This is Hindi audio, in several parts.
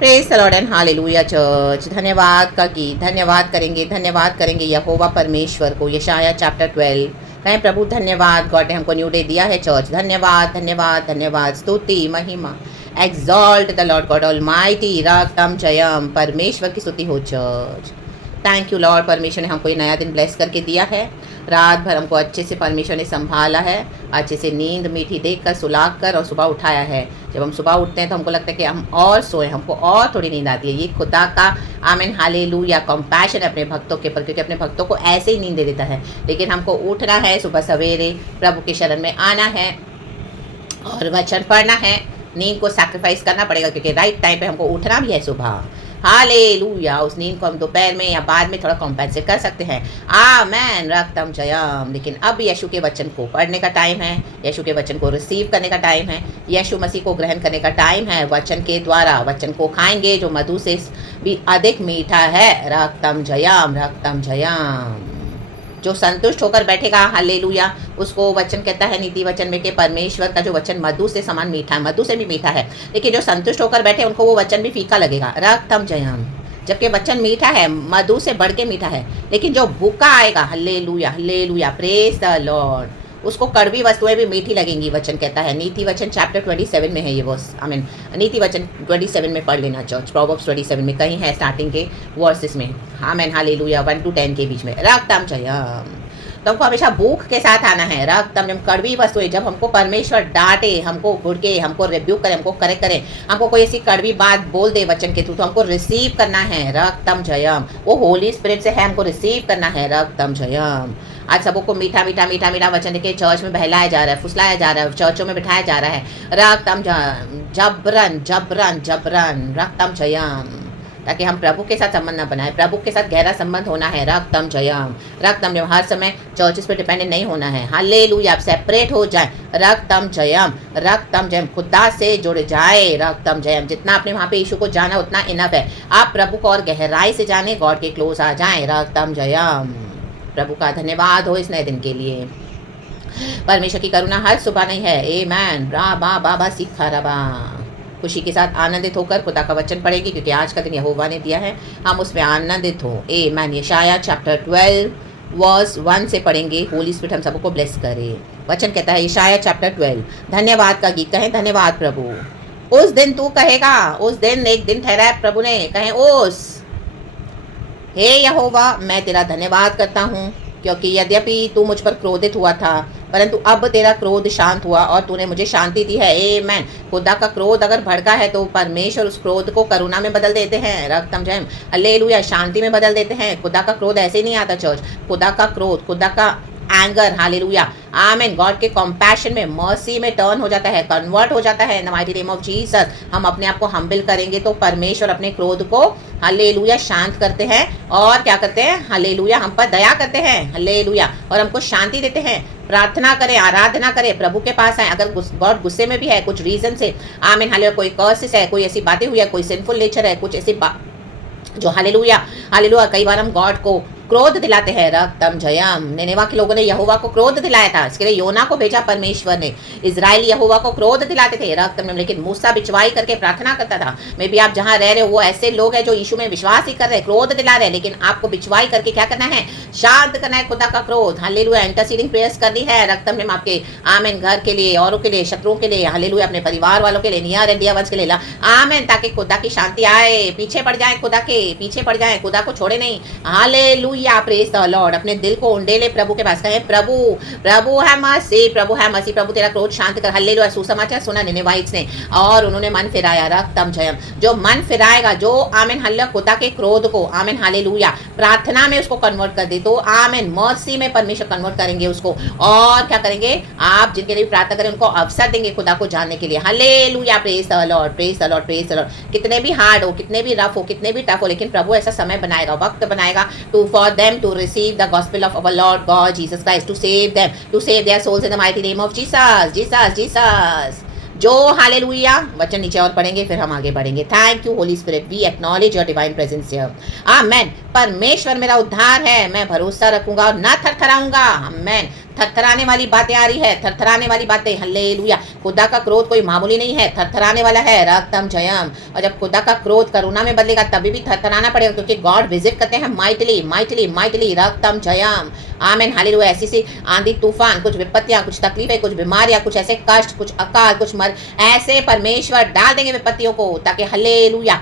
Praise the Lord and hallelujah church. धन्यवाद का गीत, धन्यवाद करेंगे यहोवा परमेश्वर को। यशाया चैप्टर 12 कहें प्रभु धन्यवाद, गॉड ने हमको न्यू डे दिया है चर्च। धन्यवाद धन्यवाद धन्यवाद, स्तुति महिमा, exalt the Lord God Almighty, रागतम जयम, परमेश्वर की स्तुति हो चर्च। थैंक यू लॉर्ड, परमेश्वर ने हमको ये नया दिन ब्लेस करके दिया है। रात भर हमको अच्छे से परमेश्वर ने संभाला है, अच्छे से नींद मीठी देखकर सुलाग कर और सुबह उठाया है। जब हम सुबह उठते हैं तो हमको लगता है कि हम और सोए, हमको और थोड़ी नींद आती है। ये खुदा का आमीन हालेलुया कंपैशन अपने भक्तों के ऊपर, क्योंकि अपने भक्तों को ऐसे ही नींद दे देता है। लेकिन हमको उठना है सुबह सवेरे, प्रभु के शरण में आना है और वचन पढ़ना है। नींद को सैक्रिफाइस करना पड़ेगा, क्योंकि राइट टाइम पे हमको उठना भी है सुबह। हालेलुया। उस नींद को हम दोपहर में या बाद में थोड़ा कॉम्पेंसेट कर सकते हैं। आमेन, रक्तम जयम। लेकिन अब यीशु के वचन को पढ़ने का टाइम है, यीशु के वचन को रिसीव करने का टाइम है, यीशु मसीह को ग्रहण करने का टाइम है। वचन के द्वारा वचन को खाएंगे जो मधु से भी अधिक मीठा है। रक्तम जयम, रक्तम जयम। जो संतुष्ट होकर बैठेगा हालेलुया, उसको वचन कहता है नीति वचन में कि परमेश्वर का जो वचन मधु से समान मीठा है, मधु से भी मीठा है। लेकिन जो संतुष्ट होकर बैठे उनको वो वचन भी फीका लगेगा। रक्तम जयम। जबकि वचन मीठा है, मधु से बढ़ के मीठा है, लेकिन जो भूखा आएगा hallelujah hallelujah praise the Lord, उसको कड़वी वस्तुएं भी मीठी लगेंगी। वचन कहता है नीति वचन चैप्टर 27 में है ये वर्स। आई नीति वचन 27 में पढ़ लेना चर्च। प्रोवर्ब्स 27 में कहीं है स्टार्टिंग के वर्सेस में। आमीन हालेलुया 1 to 10 के बीच में। रक्तम जयम। तो हमको हमेशा भूख के साथ आना है। रक्तम जब कड़वी वस्तुएं, जब हमको परमेश्वर डांटे, हमको घुड़के, हमको रिब्यूक करे, हमको करेक्ट करे, हमको कोई ऐसी कड़वी बात बोल दे वचन के थ्रू, तो हमको रिसीव करना है। रक्तम जयम। वो होली स्पिरिट से है, हमको रिसीव करना है। रक्तम जयम। आज सबको मीठा मीठा मीठा मीठा वचन के चर्च में बहलाया जा रहा है, फुसलाया जा रहा है, चर्चों में बिठाया जा रहा है। रक्तम जबरन जबरन जबरन रक्तम जयम, ताकि हम प्रभु के साथ संबंध न बनाए। प्रभु के साथ गहरा संबंध होना है। रक्तम जयम। रक्तम जयम। हर समय चर्चेस पे डिपेंडेंट नहीं होना है। हालेलुया। आप सेपरेट हो जाए। रक्तम जयम। रक्तम जयम। खुदा से जुड़ जाए। रक्तम जयम। जितना आपने वहाँ पे यीशु को जाना उतना इनफ है। आप प्रभु को और गहराई से जाने, गॉड के क्लोज आ जाएं। रक्तम जयम। प्रभु का धन्यवाद हो इस नए दिन के लिए। परमेश्वर की करुणा हर सुबह नहीं है। आमीन। रा बा बाबा सीखा रबा। खुशी के साथ आनंदित होकर खुदा का वचन पढ़ेंगे, क्योंकि आज का दिन यहोवा ने दिया है, हम उसमें आनंदित हो। आमीन। यशाया चैप्टर 12 वर्स 1 से पढ़ेंगे। होली स्पिरिट हम सबको ब्लेस करे। वचन कहता है यशाया चैप्टर 12। धन्यवाद का गीत। कहें धन्यवाद प्रभु। उस दिन तू कहेगा, उस दिन एक दिन ठहरा है प्रभु ने, कहें उस। हे यहोवा, मैं तेरा धन्यवाद करता हूँ, क्योंकि यद्यपि तू मुझ पर क्रोधित हुआ था, परंतु अब तेरा क्रोध शांत हुआ और तूने मुझे शांति दी है। आमीन। खुदा का क्रोध अगर भड़का है तो परमेश्वर उस क्रोध को करुणा में बदल देते हैं। रक्तम जयम। हालेलुया। शांति में बदल देते हैं। खुदा का क्रोध ऐसे ही नहीं आता चर्च। खुदा का क्रोध, खुदा का एंगर, हालेलुया आमीन, गॉड के कंपैशन में, मर्सी में टर्न हो जाता है, कन्वर्ट हो जाता है इन the mighty name of Jesus. हम अपने आप को हम्बल करेंगे तो परमेश्वर अपने क्रोध को हालेलुया शांत करते हैं और क्या करते हैं, हालेलुया हम पर दया करते हैं, हालेलुया, और हमको शांति देते हैं। प्रार्थना करें, आराधना करें, प्रभु के पास आए। अगर गॉड गुस्से में भी है कुछ रीजन से, आमीन हालेलुया, कोई कर्सेस है, कोई ऐसी बातें हुई है, कोई सिंफुल नेचर है, कुछ ऐसी जो हालेलुया हालेलुया, कई बार हम गॉड को क्रोध दिलाते हैं। रक्तम जयम। निनेवा के लोगों ने यहोवा को क्रोध दिलाया था, इसके लिए योना को भेजा परमेश्वर ने। इजराइल यहोवा को क्रोध दिलाते थे रक्तम जयम, लेकिन मूसा बिचवाई करके प्रार्थना करता था। मे भी आप जहां रह रहे हो वो ऐसे लोग हैं जो यीशु में विश्वास ही कर रहे हैं, क्रोध दिला रहे हैं, लेकिन आपको बिचवाई करके क्या करना है, शांत करना है खुदा का क्रोध। हालेलुया। इंटरसीडिंग प्रेयर्स करनी है रक्तम जयम, आपके आमीन घर के लिए, औरों के लिए, शत्रुओं के लिए, हालेलुया, अपने परिवार वालों के लिए, नियर एंड डियर वंस के लिए, आमीन, ताकि खुदा की शांति आए। पीछे पड़ जाए खुदा के, पीछे पड़ जाए, खुदा को छोड़े नहीं। Hallelujah praise the Lord. अपने दिल को उंडेले प्रभु के पास, कहें प्रभु, प्रभु है मसी, प्रभु है मसी, प्रभु तेरा क्रोध शांत कर। हालेलुया। सुसमाचार सुना निनेवाइट्स ने और उन्होंने मन फिराया। रक्तम जयम। जो मन फिराएगा, जो आमीन हालेलुया खुदा के क्रोध को, आमीन हालेलुया, प्रार्थना में उसको कन्वर्ट कर दे, तो आमीन मर्सी में परमेश्वर कन्वर्ट करेंगे उसको। और क्या करेंगे, आप जिनके लिए प्रार्थना करें उनको अवसर देंगे खुदा को जानने के लिए। Hallelujah praise the Lord, praise the Lord, praise the Lord. कितने भी हार्ड हो, कितने भी रफ हो, कितने भी टफ हो, लेकिन प्रभु ऐसा समय बनाएगा, वक्त बनाएगा to for them to receive the gospel of our Lord God Jesus Christ, to save them, to save their souls in the mighty name of Jesus, Jesus, Jesus। जो हालेलुया। वचन नीचे और पढ़ेंगे फिर हम आगे बढ़ेंगे। Thank you Holy Spirit, we acknowledge your divine presence here. Amen. परमेश्वर मेरा उद्धार है, मैं भरोसा रखूंगा और न थरथराऊंगा। आमेन। थरथराने वाली बातें आ रही है, थरथराने वाली बातें, हालेलुया, खुदा का क्रोध कोई मामूली नहीं है, थरथराने वाला है। रक्तम जयम। और जब खुदा का क्रोध करुणा में बदलेगा तभी भी थरथराना पड़ेगा, क्योंकि गॉड विजिट करते हैं माइटली माइटली माइटली। रक्तम जयम। Amen hallelujah. ऐसी सी आंधी तूफान, कुछ विपत्तियां, कुछ तकलीफें, कुछ बीमारियां, कुछ ऐसे कष्ट, कुछ अकाल, कुछ मर, ऐसे परमेश्वर डाल देंगे विपत्तियों को, ताकि हालेलुया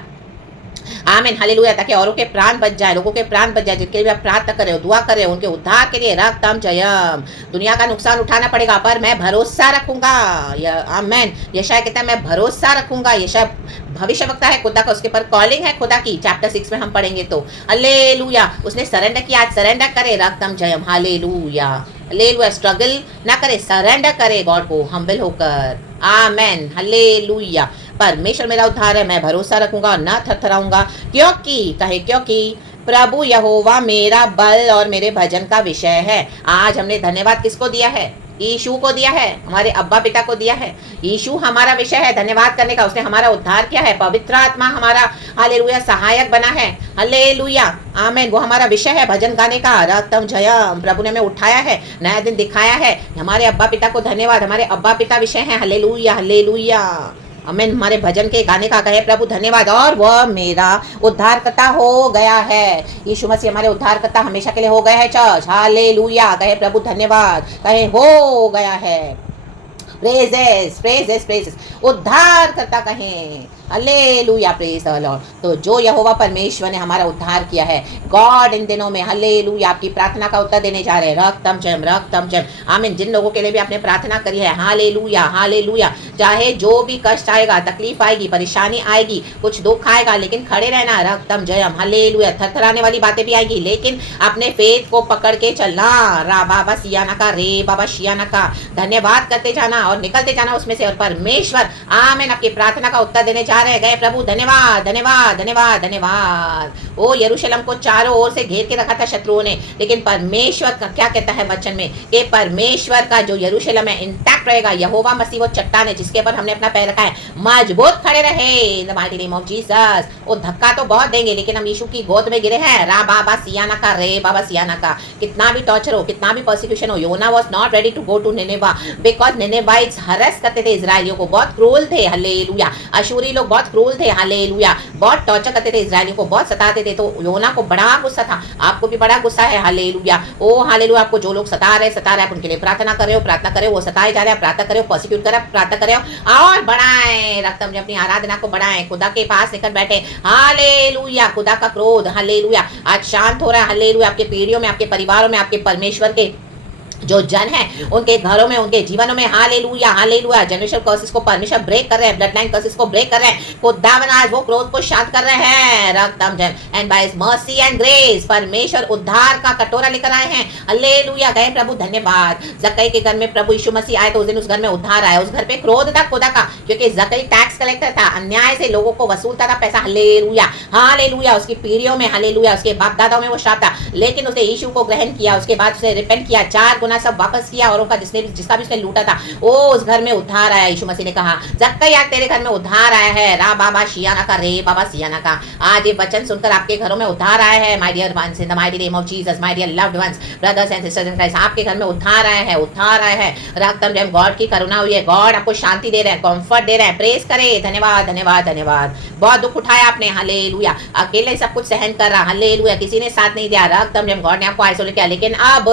आमीन हालेलुया, ताकि औरों के प्राण बच जाए, लोगों के प्राण बच जाए, जिनके लिए आप प्रार्थना कर रहे हो, दुआ कर रहे हो, उनके उद्धार के लिए। रक्तम जयम। दुनिया का नुकसान उठाना पड़ेगा, पर मैं भरोसा रखूंगा। आमीन। यशायाह कहता है मैं भरोसा रखूंगा। यशायाह भविष्य वक्ता है खुदा का, उसके पर कॉलिंग है खुदा की। चैप्टर 6 में हम पढ़ेंगे तो हालेलुया। उसने सरेंडर किया, आज सरेंडर करे। रक्तम जयम। Hallelujah hallelujah. स्ट्रगल ना करे, सरेंडर करे गॉड को, हम्बल होकर। Amen hallelujah. परमेश्वर मेरा उद्धार है, मैं भरोसा रखूंगा और ना थरथराऊंगा, क्योंकि प्रभु यहोवा मेरा बल और मेरे भजन का विषय है। आज हमने धन्यवाद किसको दिया है? यीशु को दिया है, हमारे अब्बा पिता को दिया है। यीशु हमारा विषय है धन्यवाद करने का, उसने हमारा उद्धार किया है। पवित्र आत्मा हमारा हालेलुया सहायक बना है। हालेलुया आमीन। वो हमारा विषय है भजन गाने का। रक्तम जयम। प्रभु ने हमें उठाया है, नया दिन दिखाया है। हमारे अब्बा पिता को धन्यवाद, हमारे अब्बा पिता विषय है। हालेलुया हालेलुया आमीन। हमारे भजन के गाने का कहे प्रभु धन्यवाद, और वह मेरा उद्धारकर्ता हो गया है। यीशु मसीह हमारे उद्धारकर्ता हमेशा के लिए हो गए हैं चर्च। हालेलुया कहे प्रभु धन्यवाद, कहे हो गया है। Praises praises praises. उद्धार करता कहें हालेलुया प्रेज द लॉर्ड। तो जो यहोवा परमेश्वर ने हमारा उद्धार किया है, गॉड इन दिनों में हालेलुया आपकी प्रार्थना का उत्तर देने जा रहे हैं। रक्तम जयम आमीन। जिन लोगों के लिए भी आपने प्रार्थना करी है हालेलुया हालेलुया, चाहे जो भी कष्ट आएगा, तकलीफ आएगी, परेशानी आएगी, कुछ दुख आएगा, लेकिन खड़े रहना। रक्तम जयम हालेलुया। थरथराने वाली बातें भी आएगी, लेकिन अपने फेथ को पकड़ के चलना। रा बाबा सियाना का, रे बाबा शियाना का। धन्यवाद करते जाना और निकलते जाना उसमें से, और परमेश्वर आमीन आपकी प्रार्थना का उत्तर देने जा रहे गए। प्रभु धन्यवाद धन्यवाद धन्यवाद धन्यवाद। ओ यरूशलेम को चारों ओर से घेर के रखा था शत्रुओं ने, लेकिन परमेश्वर का क्या कहता है वचन में कि परमेश्वर का जो यरूशलेम है इंटैक्ट रहेगा। यहोवा मसीह वो चट्टान है जिसके पर हमने अपना पैर रखा है, मजबूत खड़े रहे इन the mighty name of Jesus. वो धक्का तो बहुत देंगे, लेकिन हम यीशु की गोद में गिरे हैं। रा बाबा सियाना का, रे बाबा सियाना का। कितना भी टॉर्चर हो, कितना भी परसिक्यूशन हो, Jonah was not ready to go to Nineveh, because Ninevites harass करते थे इजरायलियों को, बहुत क्रूल थे। हालेलुया। अशूरी लोग बहुत क्रूल थे। हालेलुया। बहुत टॉर्चर करते थे इजरायलियों को, बहुत सताते थे। तो योना को बड़ा गुस्सा था, आपको भी बड़ा गुस्सा है। हालेलुया। ओ हालेलुया। आपको जो लोग सता रहे आप उनके लिए प्रार्थना करे हो, प्रार्थना करे, वो सताए जा रहे हैं, प्रार्थना करे, परसिक्यूट करे, प्रार्थना करे और बढ़ाएं। रक्तम अपनी आराधना को बढ़ाएं, खुदा के पास निकल बैठे। हालेलुया। खुदा का क्रोध हालेलुया आज शांत हो रहा है। हालेलुया। आपके पीढ़ियों में, आपके परिवारों में, आपके परमेश्वर के जो जन है उनके घरों में, उनके जीवनों में हालेलुया हालेलुया। जनरेशन कर्सेस को परमेश्वर ब्रेक कर रहे हैं, ब्लड लाइन कर्सेस को ब्रेक कर रहे हैं। खुदावन आज वो क्रोध को शांत कर रहे हैं। रक्तम जय। And by his mercy and grace परमेश्वर उद्धार का कटोरा लेकर आए हैं। हालेलुया गए प्रभु धन्यवाद। जक्कई के घर में प्रभु यीशु मसीह आए तो उस दिन उस घर में उद्धार आया। उस घर पे क्रोध था खुदा का, क्योंकि जक्कई टैक्स कलेक्टर था, अन्याय से लोगों को वसूलता था पैसा। Hallelujah hallelujah. उसकी पीढ़ियों में हालेलुया, उसके बाप दादाओं में वो श्राप था, लेकिन उसने यीशु को ग्रहण किया, उसके बाद उसने रिपेंट किया, 4 गुना सब वापस किया औरों का, जिसका भी उसने लूटा था। ओ उस घर में उद्धार आया। यीशु मसीह ने कहा जक्कई आज तेरे घर में उद्धार आया है। रा बाबा शियाना का, रे बाबा सियाना का। आज ये वचन सुनकर आपके घरों में उद्धार आया है। My dear ones in the mighty name of Jesus, my dear loved ones, brothers and sisters in Christ, आपके घर में उद्धार आया है, उद्धार आया है। रक्तम जय। गॉड की करुणा हुई है, गॉड आपको शांति दे रहे हैं, कंफर्ट दे रहे हैं। प्रेज करे, धन्यवाद धन्यवाद धन्यवाद। बहुत दुख उठाया आपने, हालेलुया, अकेले सब कुछ सहन कर रहा, हालेलुया, किसी ने साथ नहीं दिया। रक्तम जय। गॉड ने आपको आइसोलेट किया, लेकिन अब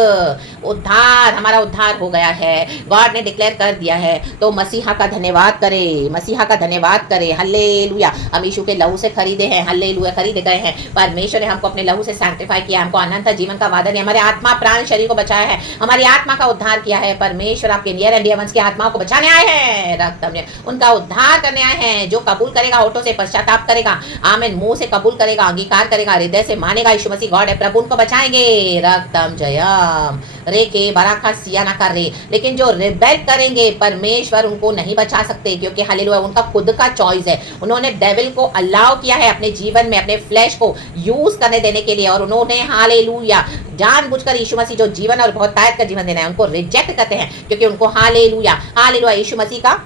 उद्धार, हमारा उद्धार हो गया है, गॉड ने डिक्लेयर कर दिया है। तो मसीहा का धन्यवाद करे, मसीहा का धन्यवाद करे। हालेलुया। हम यीशु के लहू से खरीदे हैं, हालेलुया, खरीदे गए हैं। परमेश्वर ने हमको अपने लहू से सैंक्टिफाई किया, हमको अनंत जीवन का वादा दिया, हमारे आत्मा प्राण शरीर को बचाया है, हमारी आत्मा का उद्धार किया है। परमेश्वर आपके नियर एंड डियर वंस की आत्माओं को बचाने आए हैं। रक्तम ने उनका उद्धार करने आए हैं। जो कबूल करेगा, होठों से पश्चाताप करेगा, आमीन, मुंह से कबूल करेगा, अंगीकार करेगा, हृदय से मानेगा यीशु मसीह गॉड है, प्रभु उनको बचाएंगे। रक्तम जयम। रे के बराखा सियाना कर रे। लेकिन जो रिबेल करेंगे परमेश्वर उनको नहीं बचा सकते, क्योंकि हालेलुया उनका खुद का चॉइस है। उन्होंने डेविल को अलाउ किया है अपने जीवन में, अपने फ्लैश को यूज करने देने के लिए, और उन्होंने हालेलुया जानबूझकर यीशु मसीह जो जीवन और बहुत ताकत का जीवन देना है उनको रिजेक्ट करते हैं, क्योंकि उनको हालेलुया हालेलुया यीशु मसीह का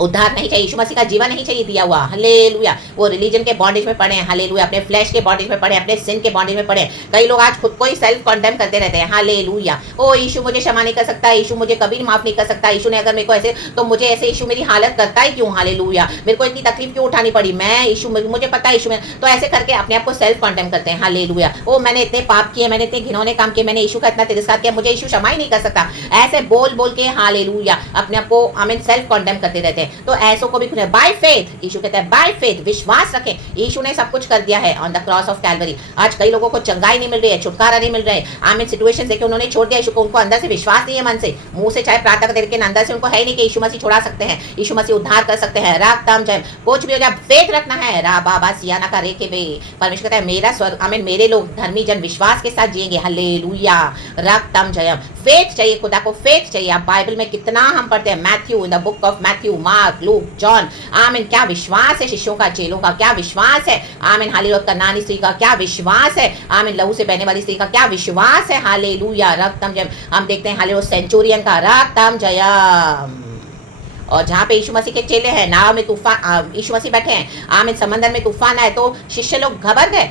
उद्धार नहीं चाहिए, यीशु मसीह का जीवन नहीं चाहिए दिया हुआ। हालेलुया। वो रिलीजन के बॉन्डेज में पड़े हैं, हालेलुया, अपने फ्लैश के बॉन्डेज में पड़े हैं, अपने सिन के बॉन्डेज में पड़े हैं। कई लोग आज खुद को ही सेल्फ कंडेम करते रहते हैं, हालेलुया। ओ यीशु मुझे क्षमा नहीं कर सकता, यीशु मुझे कभी माफ नहीं कर सकता, यीशु ने अगर मेरे को ऐसे तो मुझे ऐसे यीशु मेरी हालत करता है क्यों, हालेलुया, मेरे को इतनी तकलीफ क्यों उठानी पड़ी, मैं यीशु मुझे पता है यीशु में, तो ऐसे करके अपने आप को सेल्फ कंडेम करते हैं, हालेलुया। ओ मैंने इतने पाप किए, मैंने इतने घिनौने काम किए, मैंने यीशु का इतना तिरस्कार किया, मुझे यीशु क्षमा ही नहीं कर सकता, ऐसे बोल बोल के हालेलुया अपने आप को हमें सेल्फ कंडेम करते रहते हैं। तो ऐसों को भी बाय फेथ, यीशु कहता है बाय फेथ, विश्वास रखें, यीशु ने सब कुछ कर दिया है on the cross of Calvary. आज कई लोगों को चंगाई नहीं मिल रही है, छुटकारा नहीं मिल रहा है, आमीन, सिचुएशन देखे उन्होंने छोड़ दिया यीशु को, उनको अंदर से विश्वास नहीं है, मन से मुंह से चाहे प्रार्थना करते लेकिन अंदर से उनको है नहीं कि यीशु मसीह छुड़ा सकते हैं, यीशु मसीह उद्धार कर सकते हैं। राग ताम जय, कुछ भी हो जाए फेथ रखना है। रा बाबा सियाना का रेखे बे, परमेश्वर कहता है मेरा स्वर्ग, आमीन, मेरे लोग धर्मी जन विश्वास के साथ जिएंगे, हालेलुया। राग ताम जय, फेथ चाहिए, खुदा को फेथ चाहिए। आप बाइबल में कितना हम पढ़ते हैं, Matthew, in the book of Matthew, mark, look, John, आमीन, क्या विश्वास है शिष्यों का, चेलों का क्या विश्वास है, आमीन, हालेलुया, कनानी स्त्री का क्या विश्वास है, आमीन, लहू से बहने वाली स्त्री का क्या विश्वास है, हालेलुया। रक्तम जय, हम देखते हैं हालेलुया सेंचुरियन का रक्तम जयम। और जहाँ पे यीशु मसीह के चेले हैं, नाव में तूफान, यीशु मसीह बैठे हैं, आमीन, समंदर में तूफान आए तो शिष्य लोग घबरा गए।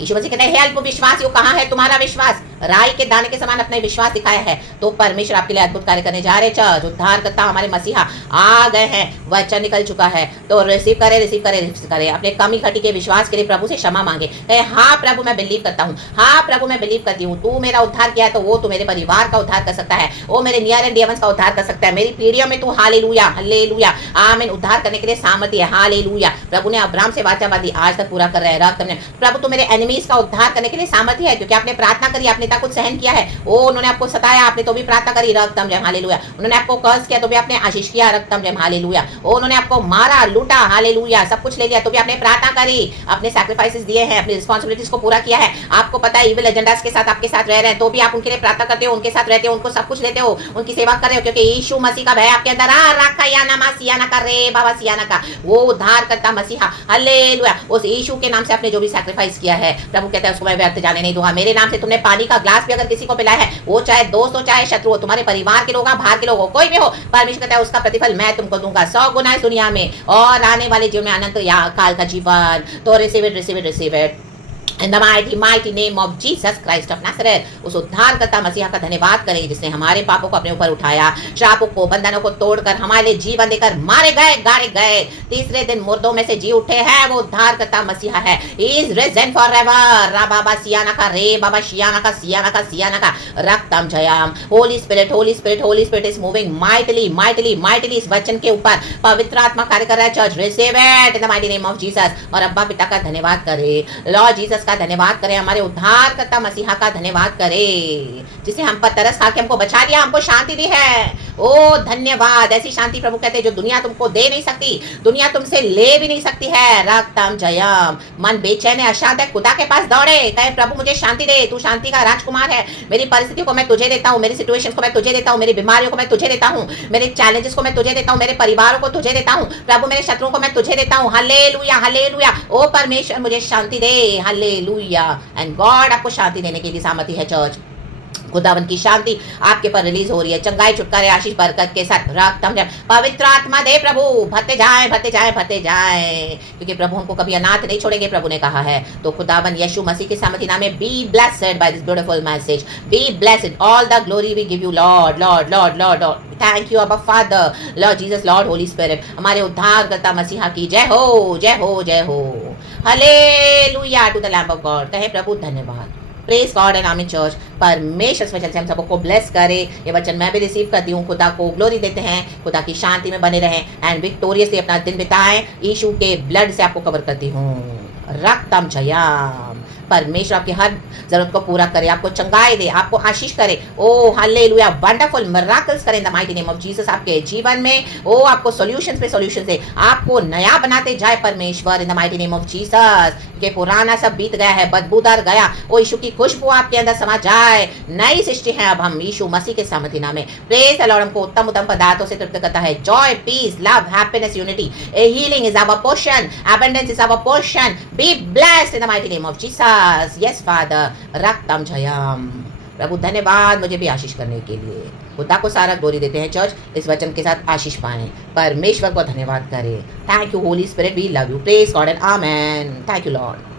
यीशु मसीह कहते हैं हे अल्पविश्वासियों, कहाँ है तुम्हारा विश्वास, राई के दाने के समान अपने विश्वास दिखाया है, तो परमेश्वर आपके लिए अद्भुत कार्य करने जा रहे। चर्च, उद्धार करता हमारे मसीहा आ गए हैं, वचन निकल चुका है, तो रिसीव करे, रिसीव करे, रिसीव करे। अपने कमी खटी के विश्वास के लिए प्रभु से क्षमा मांगे, कहे हाँ प्रभु मैं बिलीव करता हूँ, हाँ प्रभु मैं बिलीव करती हूँ, तू मेरा उद्धार किया है तो वो तू मेरे परिवार का उद्धार कर सकता है, वो मेरे नियर एंड डियर वंस का उद्धार कर सकता है, मेरी पीढ़ियों में तू हालेलुया, हालेलुया, आमीन, उद्धार करने के लिए सामर्थ्य है, हालेलुया। प्रभु ने अब्राहम से वाचा बांधी, आज तक पूरा कर रहे हैं। प्रभु तू मेरे एनिमीज का उद्धार करने के लिए सामर्थ्य है, क्योंकि आपने प्रार्थना करी, आपने इतना कुछ सहन किया है। ओ उन्होंने आपको सताया, आपने तो भी प्रार्थना करी, रक्तम जय, हालेलुया। उन्होंने आपको कर्ज किया तो भी आपने आशीष किया, रक्तम जय, हालेलुया। ओ उन्होंने आपको मारा, लूटा, हालेलुया, सब कुछ ले लिया तो भी आपने प्रार्थना करी, अपने सैक्रिफाइसेस दिए हैं, अपनी रिस्पांसिबिलिटीज को पूरा किया है। आपको पता है इविल एजेंडास के साथ आपके साथ रह रहे हैं, तो भी आप उनके लिए प्रार्थना करते हो, उनके साथ रहते हो, उनको सब कुछ लेते हो, उनकी सेवा कर रहे हो, क्योंकि यीशु मसीह का भय आपके अंदर आ रखा, याना मा सियाना का रे बाबा सियाना का, वो उद्धार करता मसीहा, हालेलुया। उस यीशु के नाम से आपने जो भी सैक्रिफाइस किया है, प्रभु कहता है उसको मैं व्यर्थ जाने नहीं दूंगा। मेरे नाम से तुमने पानी का ग्लास भी अगर किसी को पिलाया है, वो चाहे दोस्त हो चाहे शत्रु हो, तुम्हारे परिवार के लोग हो, बाहर के लोग हो, कोई भी हो, परमेश्वर कहता है उसका प्रतिफल मैं तुमको दूंगा 100 गुना इस दुनिया में और आने वाले जीवन में अनंत काल का जीवन। तो receive it, receive it, receive it In the mighty name of Jesus Christ of Nazareth। उस उद्धार करता मसीहा का धन्यवाद करें जिसने हमारे पापों को अपने ऊपर उठाया, श्रापों को, बंधनों को तोड़कर हमारे लिए जीवन देकर मारे गए, गाड़े गए, तीसरे दिन मुर्दों में से जी उठे हैं, वो उद्धार करता मसीहा है। He is risen forever। रा बाबा सियाना का रे बाबा सियाना का सियाना का सियाना का रक्तम जयाम। Holy Spirit, Holy Spirit, Holy Spirit is moving mightily mightily mightily इस वचन के ऊपर। पवित्र आत्मा कार्य कर रहा है। Church receive it in the mighty name of Jesus. और अब्बा पिता का धन्यवाद करें, लॉर्ड जीसस का धन्यवाद करें, हमारे उद्धार करता मसीहा का धन्यवाद करें जिसे हम पर तरस खा के हमको बचा लिया, हमको शांति दी है। ओ धन्यवाद। ऐसी शांति प्रभु कहते हैं जो दुनिया तुमको दे नहीं सकती, दुनिया तुमसे ले भी नहीं सकती है। रक्तम जयम। मन बेचैन है, अशांत है, खुदा के पास दौड़े, कहे प्रभु मुझे शांति दे, तू शांति का राजकुमार है। मेरी परिस्थितियों को मैं तुझे देता हूँ, मेरी सिचुएशंस को मैं तुझे देता हूँ, मेरी बीमारियों को मैं तुझे देता हूँ, मेरे चैलेंजेस को मैं तुझे देता हूँ, मेरे परिवारों को तुझे देता हूँ प्रभु, मेरे शत्रुओं को मैं तुझे देता हूँ। Hallelujah hallelujah. ओ परमेश्वर मुझे शांति दे। हालेलुया। एंड गॉड आपको शांति देने के लिए सामर्थ्य है। चर्च खुदावन की शांति आपके पर रिलीज हो रही है, चंगाई छुटकारे आशीष बरकत के साथ। रक्तम पवित्र आत्मा दे प्रभु, भरते जाए भरते जाए भरते जाए, क्योंकि प्रभु हमको कभी अनाथ नहीं छोड़ेंगे, प्रभु ने कहा है। तो खुदावन यीशु मसीह के सामर्थ्य नाम में be blessed by this beautiful message, be blessed. All the glory we give you Lord Lord Lord Lord. Thank you Abba Father, Lord Jesus, Lord Holy Spirit. हमारे उद्धार करता मसीहा की जय हो जय हो जय हो। Hallelujah to the lamb of God. कहे प्रभु धन्यवाद। Praise God and amen. Church परमेश्वर इस वचन से हम सबको ब्लेस करे। ये वचन मैं भी रिसीव करती हूँ। खुदा को ग्लोरी देते हैं, खुदा की शांति में बने रहें एंड विक्टोरियसली अपना दिन बिताएं। यीशु के ब्लड से आपको कवर करती हूँ। रक्तम जयाम। परमेश्वर आपकी हर जरूरत को पूरा करे, आपको चंगाई दे, आपको आशीष करे। ओ हालेलुया। वंडरफुल मिरेकल्स करें इन the mighty name of Jesus आपके जीवन में। ओ आपको सॉल्यूशंस पे सॉल्यूशंस दे, आपको नया बनाते जाए परमेश्वर इन the mighty name of Jesus. के पुराना सब बीत गया है, बदबूदार गया, ओ यीशु की खुशबू आपके अंदर समा जाए। नई सृष्टि है अब हम यीशु मसीह के सामर्थ्य नाम में। Praise the Lord. हमको उत्तम उत्तम पदार्थों से तृप्त करता है। Joy, peace, love, happiness, unity, healing is our portion, abundance is our portion. Be blessed in the mighty name of Jesus. Yes Father. रक्तम जयम। प्रभु धन्यवाद मुझे भी आशीष करने के लिए। खुदा को सारा ग्लोरी देते हैं चर्च, इस वचन के साथ आशीष पाएं, परमेश्वर को धन्यवाद करें। Thank you Holy Spirit, we love you, praise God and amen. Thank you Lord.